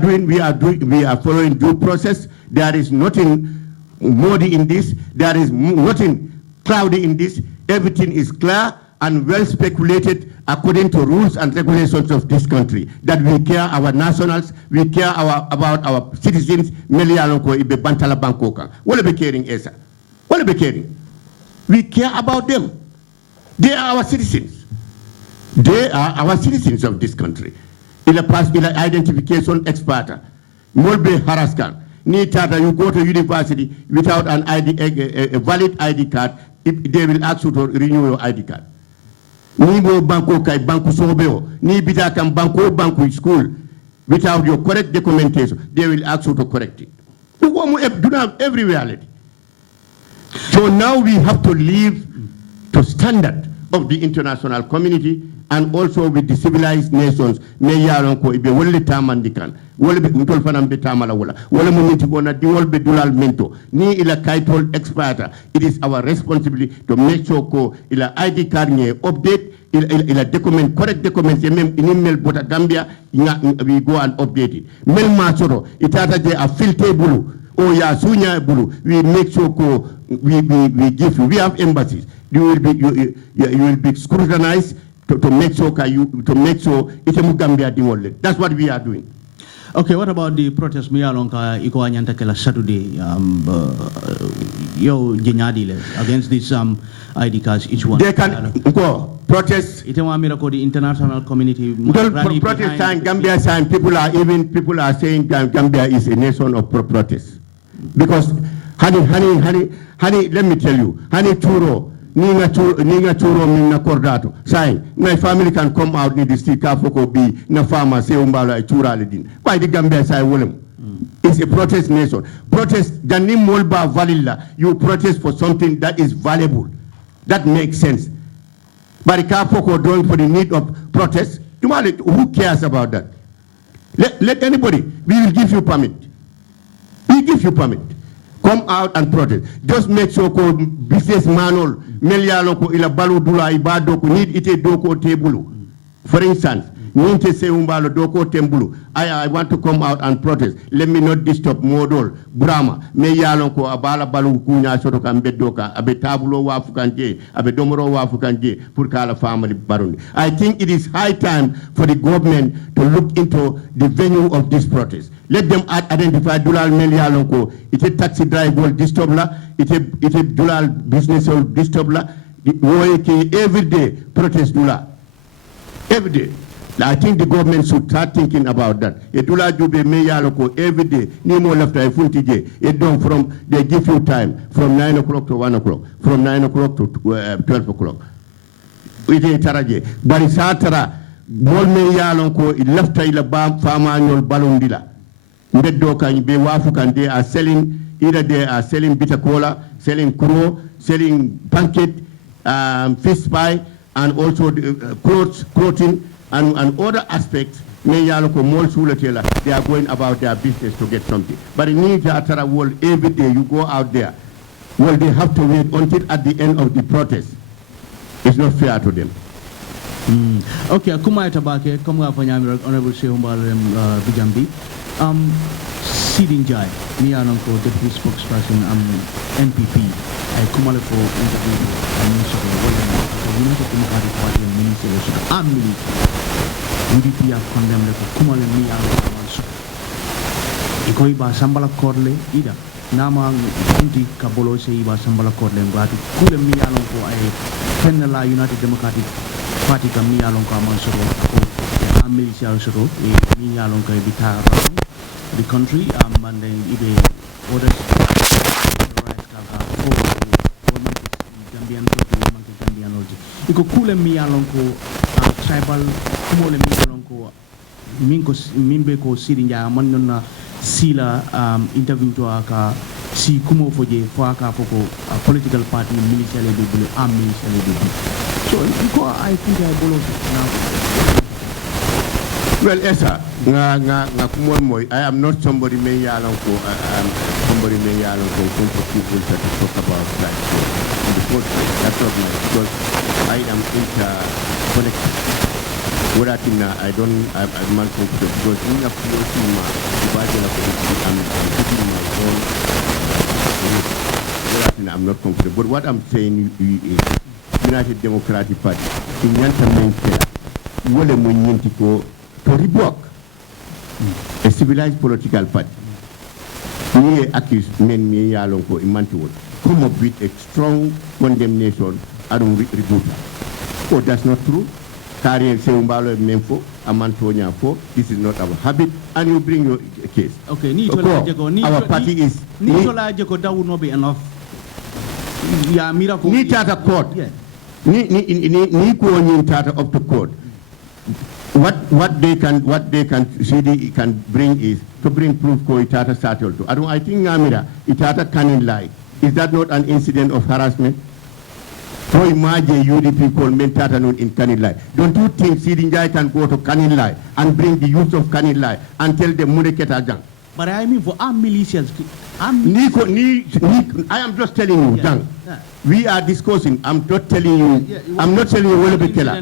following due process. There is nothing muddy in this. There is nothing cloudy in this. everything is clear and well speculated according to rules and regulations of this country. That we care our nationals, we care about our citizens. Melialonko ibe bantala bankoka. What be caring, Esa? What be caring? We care about them. They are our citizens. They are our citizens of this country. Ila identification expert. Molbe Haraskan. Ni tata, you go to university without an ID, a valid ID card, they will ask you to renew your ID card. Ni mo banko kai banko sobeo, ni bita kam banko school without your correct documentation, they will ask you to correct it. Do not everywhere. So now we have to live to standard of the international community and also with the civilized nations. Me yaronko ibe wolle tamandikan. Wole be mutol fanam be tamala wala. Wole mo minti gona di wol be dulal mento. Ni ila kaitol experta. It is our responsibility to make sure ko ila ID card nye update ila document correct documents même inimel bota Gambia we go and update it. Mel masoro itata je a filter bulu o ya sunya bulu. We make sure ko we give you. We have embassies. You will be scrutinized to make sure it's a Gambia di. That's what we are doing. Okay, what about the protest? Mi alonka iko anyanta kela Saturday yo jenyadi against this ID cards each one. They can go protest. Ite wa mira the international community. Protest sign Gambia sign. People are saying Gambia is a nation of protest because honey. Let me tell you, honey churo. Ninga churo minna kordato sai my family can come out in the street ka foko bi na farmer say Mballow ay churale din by the Gambia sai wolem. It's a protest nation. Protest dani molba valilla. You protest for something that is valuable, that makes sense. But ka foko doing for the need of protest, who cares about that? Let anybody, we will give you permit. We give you permit. Come out and protest. Just make sure ko business manual melialo ko ila balu dula ibado ko need ite doko tebulu. For instance, ninte se Mballow doko tembulu. I want to come out and protest. Let me not disturb modol Brahma. Melialo ko abala balu kunya soto kambe doka abe tabulo wa fukanje abe domoro wa fukanje pour kala family barundi. I think it is high time for the government to look into the venue of this protest. Let them identify Dulal Melialonko. It's a taxi driver disturb la. It's a Dulal business disturb la. Every day protest Dula. Every day. I think the government should start thinking about that. A Dula Jube Melialonko every day. Nimo left I funtije. It done from they give you time from 9 o'clock to 1 o'clock, from 9 o'clock to 12 o'clock. It is Taraje. Barisatara Bol Melialonko it left ila bam fama nyol balundila. They are selling, either they are selling bitter cola, selling kuro, selling pancake, fish pie, and also clothing, and other aspects. They are going about their business to get something. But in Nigeria world, every day you go out there, well, they have to wait until at the end of the protest. It's not fair to them. Okay, Kumai Tabake, Honorable Saihou Bijambi. Sidin Jai, me alonko deputy spokesperson NPP. I kumale for interview minister of United Democratic Party and Minister of Amili. UDP have condemned the kumale me alonko. Iko iba sambala korle ida. Nama inti kabolo se iba sambala korle ngati kule me alonko ay penala United Democratic Party ka me alonko amansoro ko Amili se alsoro me alonko ibita the country and then if orders Gambian Gambian logic. Iko kule mi alonko tribal kumole mi alonko mimbe ko sirinja manna sila interview to aka si kumo foje fo aka foko political party military level military level. So iko I think I bolo now. Well, Esa, I am not somebody may alonko. I am somebody may alonko for people that talk about that in the podcast. That's not me because I am interconnected. What I don't, I'm not comfortable because in a POC, I'm putting my own. I'm not comfortable. But what I'm saying is United Democratic Party in Yanta Menkela, Wole Munyintiko, to revoke a civilized political party. We accuse men me Yalonko in Mantuol, come up with a strong condemnation and revoke. Oh, that's not true. Carrying Mballow Memfo, Amantonia for, this is not our habit, and you bring your case. Okay, our party is. That would not be enough. Yeah, miracle. Ni tata court. Ni ko tata up to court. What they can CD can bring is to bring proof ko itata settled to. I think Namira itata canin lie. Is that not an incident of harassment? So imagine UDP called Mentatanon in Kanilai. Don't you think Sidinjai can go to Kanilai and bring the youth of Kanilai and tell them Mureketa Jang? But I mean for our militias. I am just telling you, Jang. We are discussing. I'm not telling you. I'm not telling you Wole Bekela.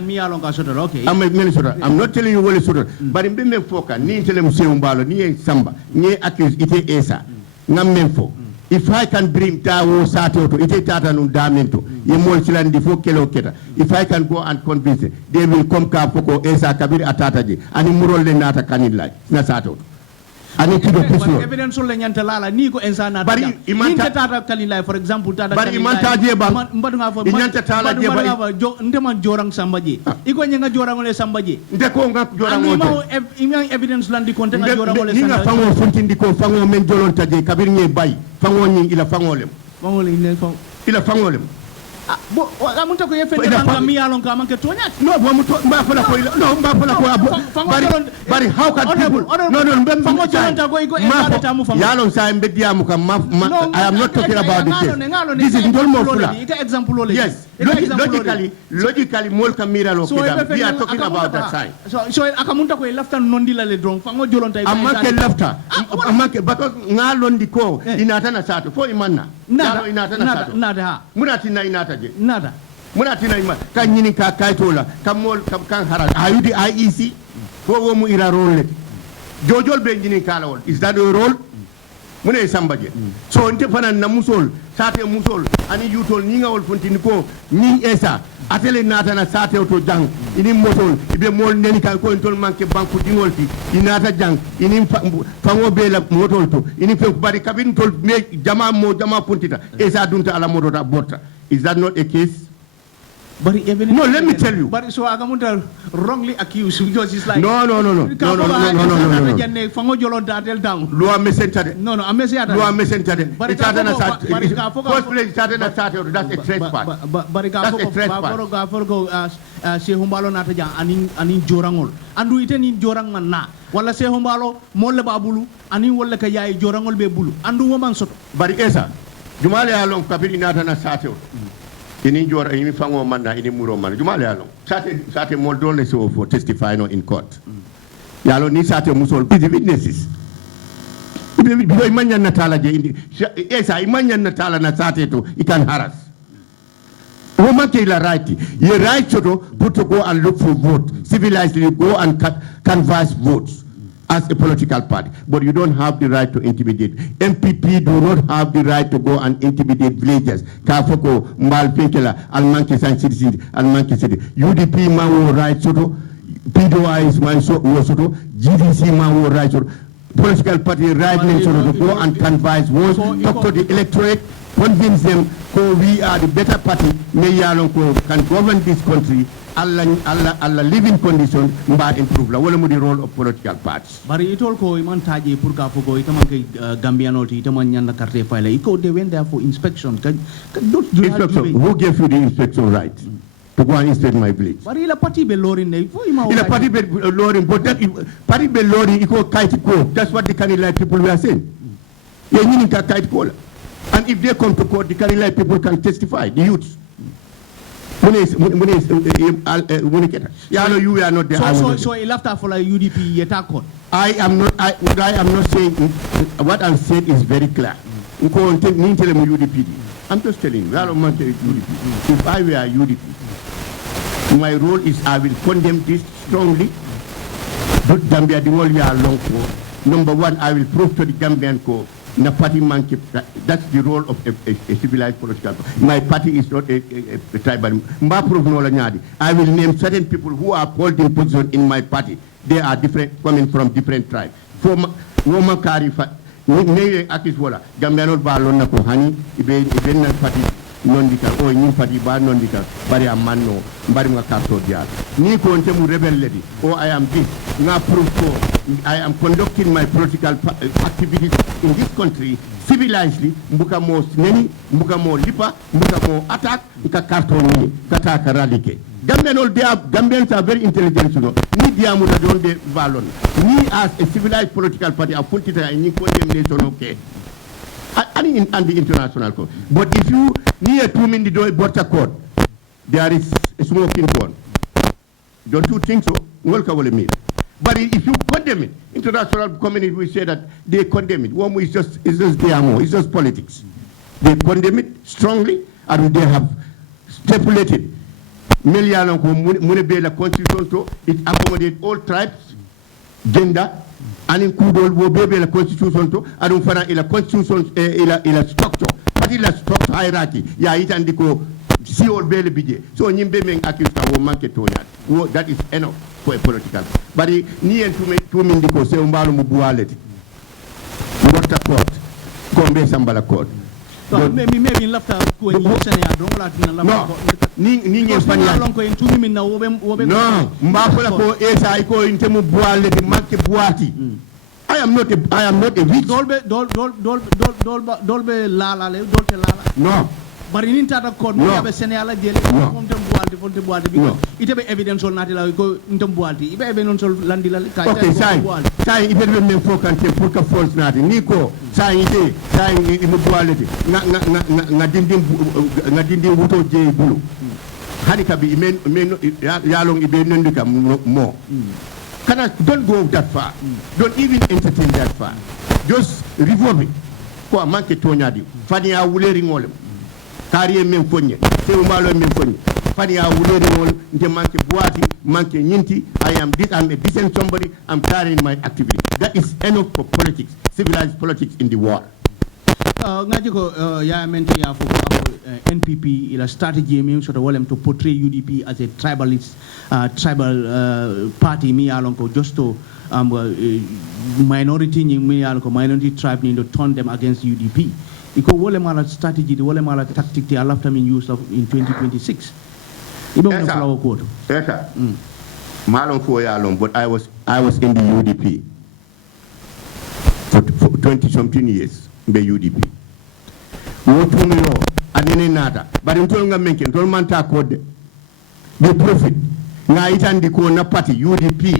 I'm not telling you Wole Soto. But in Bimbe Foka, ni tele Mballow, ni Samba, ni accuse ite Esa, ngam Memfo. If I can bring Tawo Sato to ite Tata nun Damento, Yemol Silandi fo Kelo Keta. If I can go and convince them, they will come Kapoko Esa Kabir Atataji, and Imurol Lenata Kanilai, Nasato. Evidence on Lanyantala, Nico and Sana. But Tata Kanilai, for example, Tata Ndema Jorang Sambaji. Ikonya Jorang Sambaji. Evidence Landi content Jorang Ninga Fango Funtindiko, Fango Menjolon Taji, Kabirne Bay, Fangoning Ila Fangolem. Ila Fangolem. I'm not going to say me along Kamakatonia. No, but how can people? No, I am not talking about this. This is Ndolmo example. Yes, logically, more Kamira, we are talking about that side. So Akamunta left and Nondila Ledron, Fango Jolonta. Amake left, because Nalondiko in Atana Sato, for Imana. Nada. Muratina Inata. Nada. Munatina ima kanyini ka kaitola kamol kan haral ayudi IEC ko mu ira role jojol be nyini kala won is that your role mune sambaje so nte fanan na musol sate musol ani yutol ni ngawol fontini ko ni esa atele nata na sate to jang ini motol ibe mol neni ka ko tol manke banku dingol ti inata jang ini fango be la motol to ini fe bari kabin tol me jama puntita esa dunta ala modota botta. Is that not a case? But no, let me tell you. But so Agamunta wrongly accused because it's like no. Fango Jolonta tell down. Lua mesentade. No, I'm messing. Lua mesentade. But it's first place Tadana started. That's a trespass. But that's a trespass. Saihou Mballow nataja anin jorangol. Andu ite ni jorang man na. Wala Saihou Mballow molle babulu anin wala kayai jorangol be bulu. Andu woman soto. But esa Jumale along kabiri natana sato. Ini jora ini fango manna ini muro manna. Jumale along. Sate moldole so for testifying in court. Yalo ni sate musol the witnesses. Because imanya natala je indi. Esa imanya natala na sate to it can harass. Woman kila right. You right to go and look for vote. Civilizedly go and canvass votes. As a political party, but you don't have the right to intimidate. MPP do not have the right to go and intimidate villagers. Kafoko, Mbalpekela, Almanke San Citizens, Almanke City. UDP man right soto, PDI is man soto, GDC man right soto. Political party right to go and canvass votes, talk to the electorate, convince them we are the better party, can govern this country. Allah living condition mba improve la wala mu di role of political parties. Bari itol ko iman taji pour ka fogo itaman kay Gambianoti itaman nyanda carte file iko they went there for inspection. Inspection. Who gave you the inspection right to go and inspect my village? Bari ila party be lorin ne fo ima ila party be lorin, but that party be lorin iko kaiti ko. That's what the Kanilai people were saying. Ye nyini ka kaiti ko. And if they come to court, the Kanilai people can testify, the youths. You are not there. So he left for like UDP yet court. I am not saying what I'm saying is very clear. I'm just telling you, UDP. If I were UDP, my role is I will condemn this strongly. Number one, I will prove to the Gambian co na party man that's the role of a civilized political party. My party is not a tribal. I will name certain people who are holding position in my party. They are different, coming from different tribes. For Roman Karifa, ne akis wala Gambiano Barrow na ko hani ibe na party non-dikal o ñim party ba non-dikal bari am manno bari nga carte dial ni ko onte mu rebel ledi o I am this na proof ko I am conducting my political activities in this country civilizedly mbuka mo neni mbuka mo lipa mbuka mo attack ka carte ni kata ka radike Gambians are very intelligent, you know. Ni diamu na donde valon. Ni as a civilized political party, a puntita in condemnation, okay. And the international court. But if you need a 2 minute border court, there is a smoking gun. Don't you think so? Welcome. But if you condemn it, international community will say that they condemn it. One is just diamu, it's just politics. They condemn it strongly, and they have stipulated. Million Munebe la constitution to it accommodate all tribes, gender, and include all Wobebe la constitution to Adunfana ila constitution ila structure. But ila structure hierarchy. Ya it and go see all bele bije. So nyimbe meng akista wo manke tonya. That is enough for a political. But ni en tu mindiko se Mballow mubualeti. Mbota court. Kombe sambala court. Maybe lafta ko ni sene adon la tin la ni ngefanya lonko en tumi min na wobe no mbafola ko esa ko intemu boale di manke boati I am not a witch dolbe lala le dolte lala no bari nin tata code mo yabe Sénégal jeli ko tam fonte boalde bi itebe evidence on nati la ko ndam boalde ibe evidence on landi la ka okay sai ibe be men fokante pour que force nati ni ko sai ibe boalde nga dindim wuto je bulu hani kabi men yalong ibe nandika mo don't go that far don't even entertain that far just reform it ko manke tonyadi fani ya wuleri ngolem kariye men fonye te Mballow men fonye fani ya wuleri ngol nde manke boati manke nyinti I'm a decent somebody. I'm carrying my activity. That is enough for politics, civilized politics in the world. Ngaji ko ya menti ya foko NPP ila strategy mi sort of walem to portray UDP as a tribalist tribal party mi alon ko just to minority mi alon ko minority tribe ni to turn them against UDP. Iko wole mala strategy the wole mala tactic they are after use of in 2026. Ibo no flower quote. Yes sir. Malon for yalon, but I was in the UDP for 20 something years. Be UDP wotumiro adene nata bari ntol nga menke ntol manta code be profit nga itandi ko na party UDP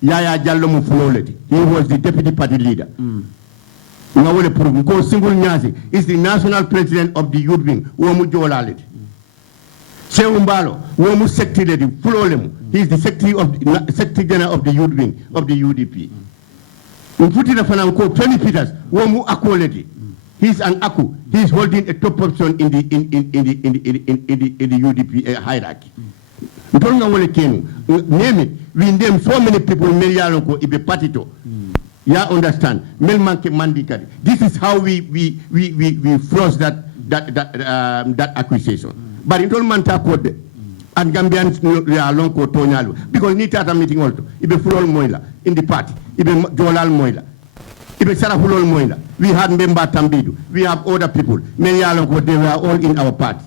Yaya Jallo mu flowleti he was the deputy party leader nga wole pour ko single nyasi is the national president of the youth wing wo mu jolaleti Saihou Mballow wo mu secretary leti flowlemu he is the secretary general of the youth wing of the UDP Mputina Fananko, 20 Peters, Womu Akoleti. He's an Aku. He's holding a top position in the UDP hierarchy. Name it. We name so many people. Melialonko ibe patito. Ya understand? Melmanke mandikari. This is how we froze that accusation. But it all manta code. And Gambians along ko tonyalo because ni tata meeting also ibe fulol moila in the party ibe jolal moila ibe sara fulol moila we had Mbemba Tambidu we have other people many along ko they were all in our party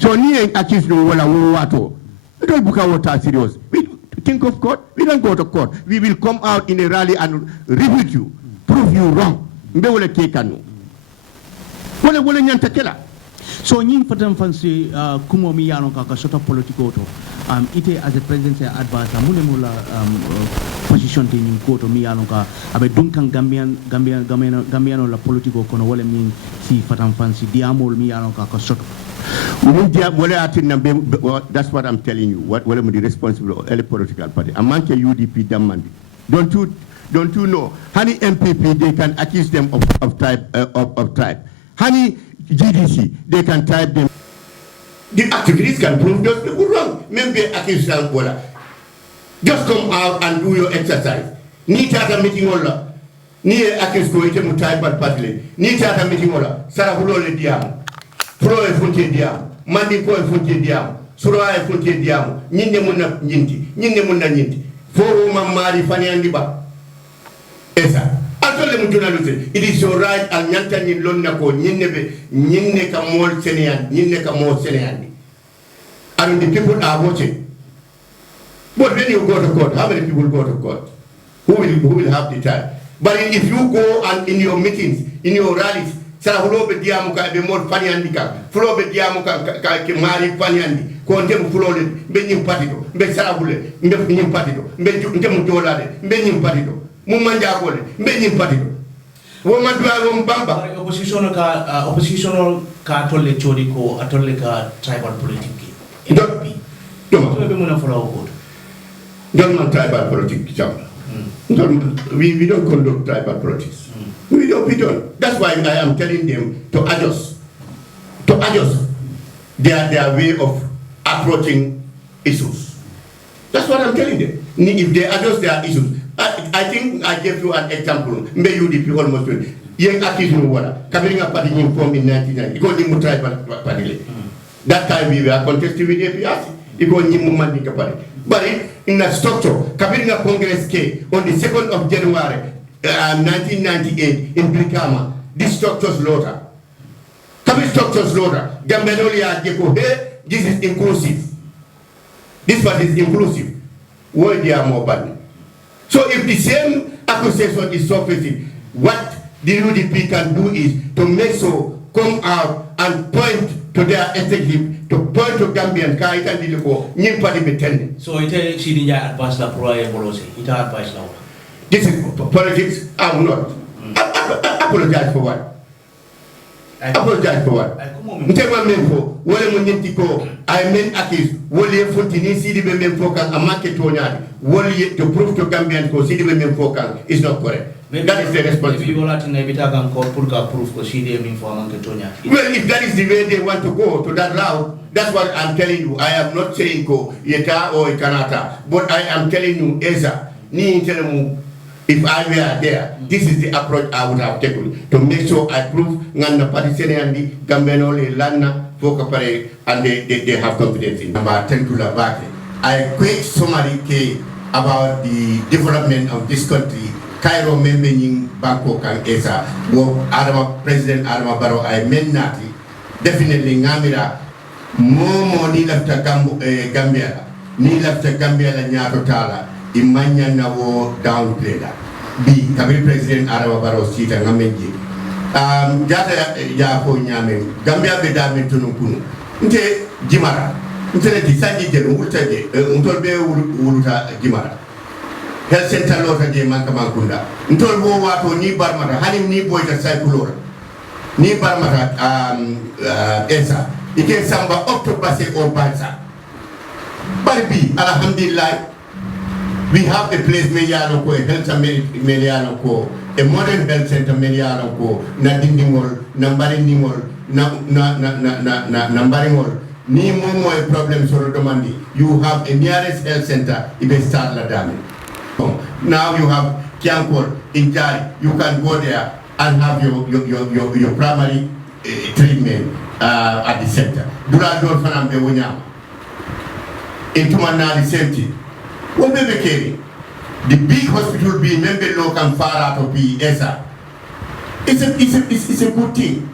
so ni accuse no wala wato don't buka water serious we think of court we don't go to court we will come out in a rally and refute you prove you wrong mbe wala kekanu wala nyanta kela. So nying patam fancy kumo mi yano kaka sota politiko to ite as a president advisor mune mula position te nying koto mi yano ka abe dunkan Gambiano la politiko kono wala min si patam fancy diamol mi yano kaka soto that's what I'm telling you what wala the responsible of any political party amanke UDP damandi don't you know honey MPP they can accuse them of tribe honey GDC, they can type them. The activities can prove those people wrong. Maybe accuse them. Just come out and do your exercise. Need to have a meeting all. ni accuse ko ite mu tribal party ni tata meeting wala sara hulo le diam pro e funke diam mandi ko e funke diam sura e funke diam nyinde mun na nyinti fo mamari fani andi ba esa atole mu journaliste it is your right al nyanta ni lonna ko nyinne ka mol seneyan and the people are watching. But when you go to court, how many people go to court? Who will have the time? But if you go and in your meetings, in your rallies, sara hulo be diamu ka be mol faniandi ka fulo be diamu ka mari faniandi ko ndem fulo le be nyim patito be sara hule be nyim patito be ndem dolade be nyim patito mu manja ko le be nyim patito wo man do wo bamba opposition ka tolle chodi ko atolle ka tribal politique don't be mo na follow ko don't man tribal politics we don't conduct tribal politics. We don't. That's why I am telling them to adjust their way of approaching issues. That's what I'm telling them. If they adjust their issues, I think I gave you an example. May UDP almost 20. Young accused me what? Coming up party formed in 1990. It was in tribal party. That time we were contesting with APRC. It was in Mumandika party. But in the structure, Kabinga Congress came on the 2nd of January 1998 in Brikama. This structure slaughter. Kabin structure slaughter. Gambenolia Geko, hey, this is inclusive. This one is inclusive. Why they are more bad? So if the same accusation is surfacing, what the UDP can do is to make sure come out and point to their executive, to point to Gambian Kai and Diliko, Nim Party Betending. So it is Sidinya advice la Proya Bolosi. It advice now. This is politics. I will not. Apologize for what? Apologize for what? Mtema Mempo, Wole Munintiko, I mean Akis, Wole Funtini, Sidibe Memfokan, Amake Tonyadi, Wole to prove to Gambian ko Sidibe Memfokan is not correct. That is the responsibility. Well, if that is the way they want to go to that route, that's what I'm telling you. I am not saying go Yeta or Ikanata, but I am telling you, Eza, if I were there, this is the approach I would have taken to make sure I prove Nganda Patisene and the Gambenoli, Lana, Fokapare, and they have confidence in about 10 to Labate. I quick summary about the development of this country. Cairo membening Bangkok and Esa, President Adama Barrow, I meant nati. Definitely Ngamira, Momo ni lafta Gambia, ni lafta Gambia la nyato tala, imanya na wo downplay la. B, Kabir President Adama Barrow sita ngamenji. Jata ya po nyame, Gambia bedame tunukunu. Nte Jimara, nte di sanji jelu, untolbe uluta Jimara. Health center lota je Mankamakunda. Ntol wo wato ni barmata hanim ni boyta Saihou ni barmata Esa. Ike samba octopus o bansa. Baribi alhamdulillah we have a place Meliano ko a health Meliano ko a modern health center Meliano ko na dindingol na baringol na baringol ni momo a problem soro domandi. You have a nearest health center ibe start la dame. Now you have Kiankor in Jari. You can go there and have your primary treatment at the center. Dura don't fanam be wunyam. In Tumana the same thing. What be carry? The big hospital be Mballow can far out of ESA. It's a good thing.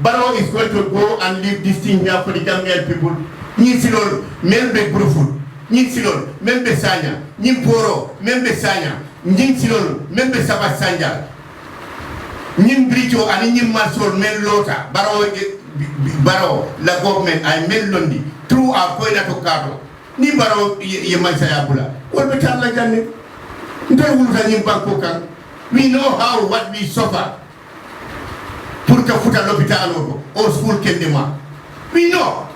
Barrow is going to go and leave this thing here for the Gambian people. Nisilol, Melbe Brufut. Silol, Membe Sanya, Nimporo, Membe Sanya, Silol, Membe Sabasanja, Nimbricho and Nim Masol Melota, Barrow, la government, I Melondi, through our Koina to Kato, Nibaro Yemasayabula. What we tell like that? We know what we suffer. Purka Futa Lopitano or school Kendema. We know.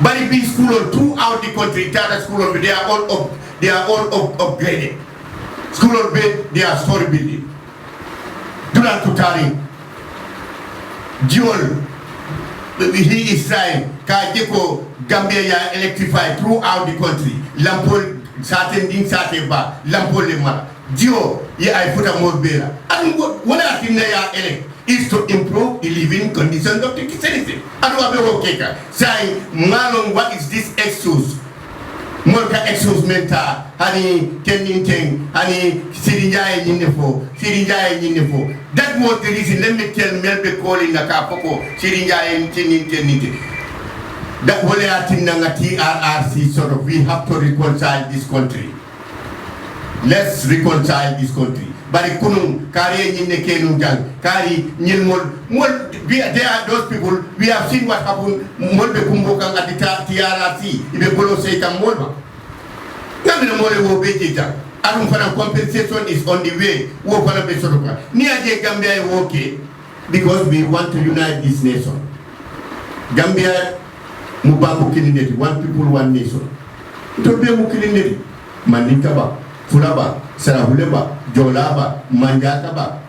But it be school throughout the country, Tata school, they are all upgraded. School they are story building. Duran Tutari, Jewel, he is trying, Kajeko, Gambia electrified throughout the country. Lampol, certain things, certain bar, Lampol Lema, Dio, yeah, I put a more better. And what I think they are elect is to improve the living conditions of the citizens. And what we will take say, Malon, what is this excuse? Morka excuse menta, honey, Keninting, honey, Sirinjay Yinefo, Sirinjay Yinefo. That was the reason. Let me tell Melbe calling a Kapoko, Sirinjay Keninting. That will TRRC sort of, we have to reconcile this country. Let's reconcile this country. But kunung kari nyine kenung jang kari nyil mol there are those people we have seen what happened mol be kumbuka at the TRRC ibe bolo say kam mol ba ngamina mole wo be jita adum fana compensation is on the way wo fana be soroka ni aje Gambia wo okay because we want to unite this nation. Gambia mubaku kilineti, one people one nation. To be mukilineti Mandinka ba Fulaba, Sarahuleba, Jolaba, Manjataba.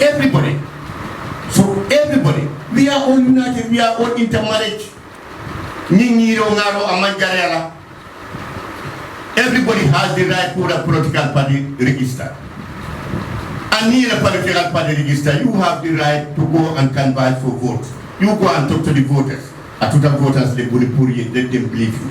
Everybody. So everybody. We are all united, we are all intermarriage. Nyingiro ngaro amanjarela. Everybody has the right to a political party register. And near a political party register, you have the right to go and canvass for votes. You go and talk to the voters. And to the voters, let them believe you.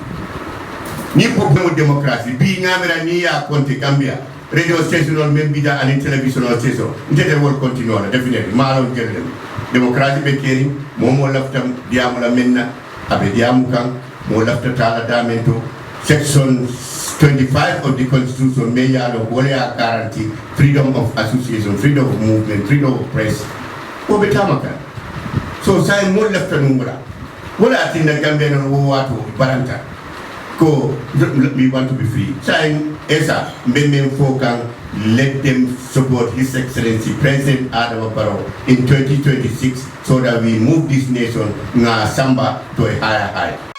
Ni problem with democracy. Be ngamera ni ya konti Gambia. Radio station on membida and television on station. Inte will continue on definitely. Malon tell them. Democracy be caring. Momo lafta diamola menna. Abe diamukan. Mo lafta tala damento. Section 25 of the Constitution may guarantee freedom of association, freedom of movement, freedom of press. Obetamaka. So say mo lafta numbra. Wala atinda Gambia no watu baranta. Go, we want to be free. Saying, Esa, let them support His Excellency President Barrow in 2026 so that we move this nation, Samba, to a higher height.